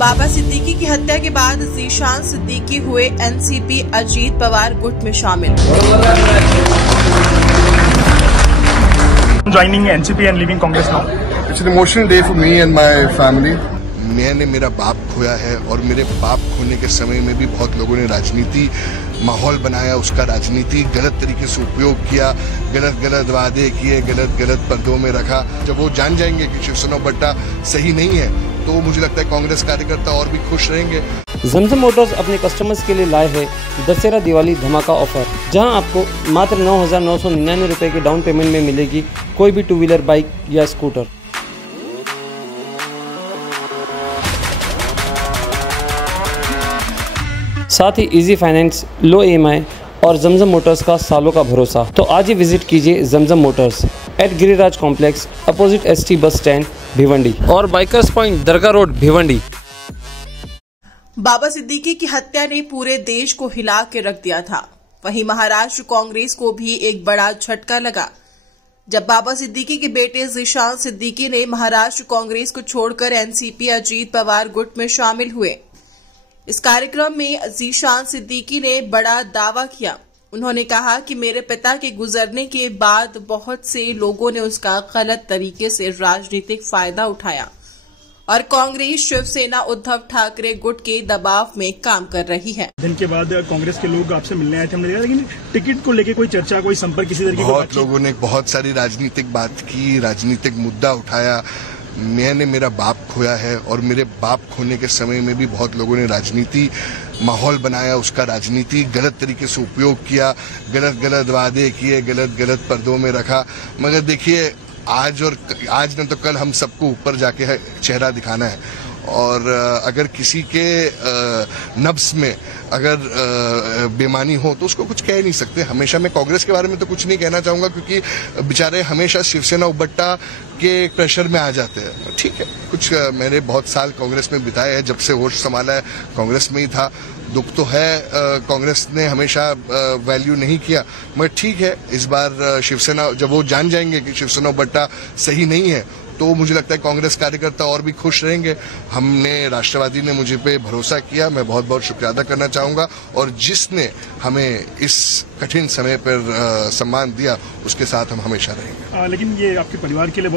बाबा सिद्दीकी की हत्या के बाद ज़ीशान सिद्दीकी हुए एनसीपी अजीत पवार गुट में शामिल। Joining NCP and leaving Congress now. It's an emotional day for me and my family. मैंने मेरा बाप खोया है और मेरे बाप खोने के समय में भी बहुत लोगों ने राजनीति माहौल बनाया, उसका राजनीति गलत तरीके से उपयोग किया, गलत वादे किए, गलत पर्दों में रखा। जब वो जान जाएंगे कि शिवसेना बट्टा सही नहीं है तो मुझे लगता है कांग्रेस कार्यकर्ता और भी खुश रहेंगे। जमजम मोटर्स अपने कस्टमर्स के लिए लाए है दशहरा दिवाली धमाका ऑफर, जहां आपको मात्र 9,999 रुपए के डाउन पेमेंट में मिलेगी कोई भी टू व्हीलर बाइक या स्कूटर। साथ ही इजी फाइनेंस, लो EMI और जमजम मोटर्स का सालों का भरोसा। तो आज ही विजिट कीजिए Zamzam motors at Giriraj complex opposite ST bus stand Bhiwandi और bikers point Dargah road Bhiwandi. Baba Siddique की हत्या ने पूरे देश को हिला के रख दिया था। वहीं महाराष्ट्र कांग्रेस को भी एक बड़ा झटका लगा जब बाबा सिद्दीकी के बेटे ज़ीशान सिद्दीकी ने महाराष्ट्र कांग्रेस को छोड़कर एनसीपी अजीत पवार गुट में शामिल हुए। इस कार्यक्रम में ज़ीशान सिद्दीकी ने बड़ा दावा किया। उन्होंने कहा कि मेरे पिता के गुजरने के बाद बहुत से लोगों ने उसका गलत तरीके से राजनीतिक फायदा उठाया और कांग्रेस शिवसेना उद्धव ठाकरे गुट के दबाव में काम कर रही है। दिन के बाद कांग्रेस के लोग आपसे मिलने आए थे, हमने देखा, लेकिन टिकट को लेके कोई चर्चा, कोई संपर्क किसी तरीके बहुत लोगों ने बहुत सारी राजनीतिक बात की, राजनीतिक मुद्दा उठाया। मैंने मेरा बाप खोया है और मेरे बाप खोने के समय में भी बहुत लोगों ने राजनीति माहौल बनाया, उसका राजनीति गलत तरीके से उपयोग किया, गलत वादे किए, गलत पर्दों में रखा। मगर देखिए, आज न तो कल हम सबको ऊपर जाके चेहरा दिखाना है और अगर किसी के नब्स में अगर बेईमानी हो तो उसको कुछ कह नहीं सकते। हमेशा मैं कांग्रेस के बारे में तो कुछ नहीं कहना चाहूंगा क्योंकि बेचारे हमेशा शिवसेना उबट्टा के प्रेशर में आ जाते हैं। ठीक है, कुछ मैंने बहुत साल कांग्रेस में बिताए हैं, जब से होश संभाला है कांग्रेस में ही था। दुख तो है, कांग्रेस ने हमेशा वैल्यू नहीं किया, मगर ठीक है, इस बार शिवसेना जब वो जान जाएंगे कि शिवसेना उबट्टा सही नहीं है तो मुझे लगता है कांग्रेस कार्यकर्ता और भी खुश रहेंगे। हमने राष्ट्रवादी ने मुझे पे भरोसा किया, मैं बहुत बहुत शुक्रिया अदा करना चाहूंगा और जिसने हमें इस कठिन समय पर सम्मान दिया उसके साथ हम हमेशा रहेंगे। लेकिन ये आपके परिवार के लिए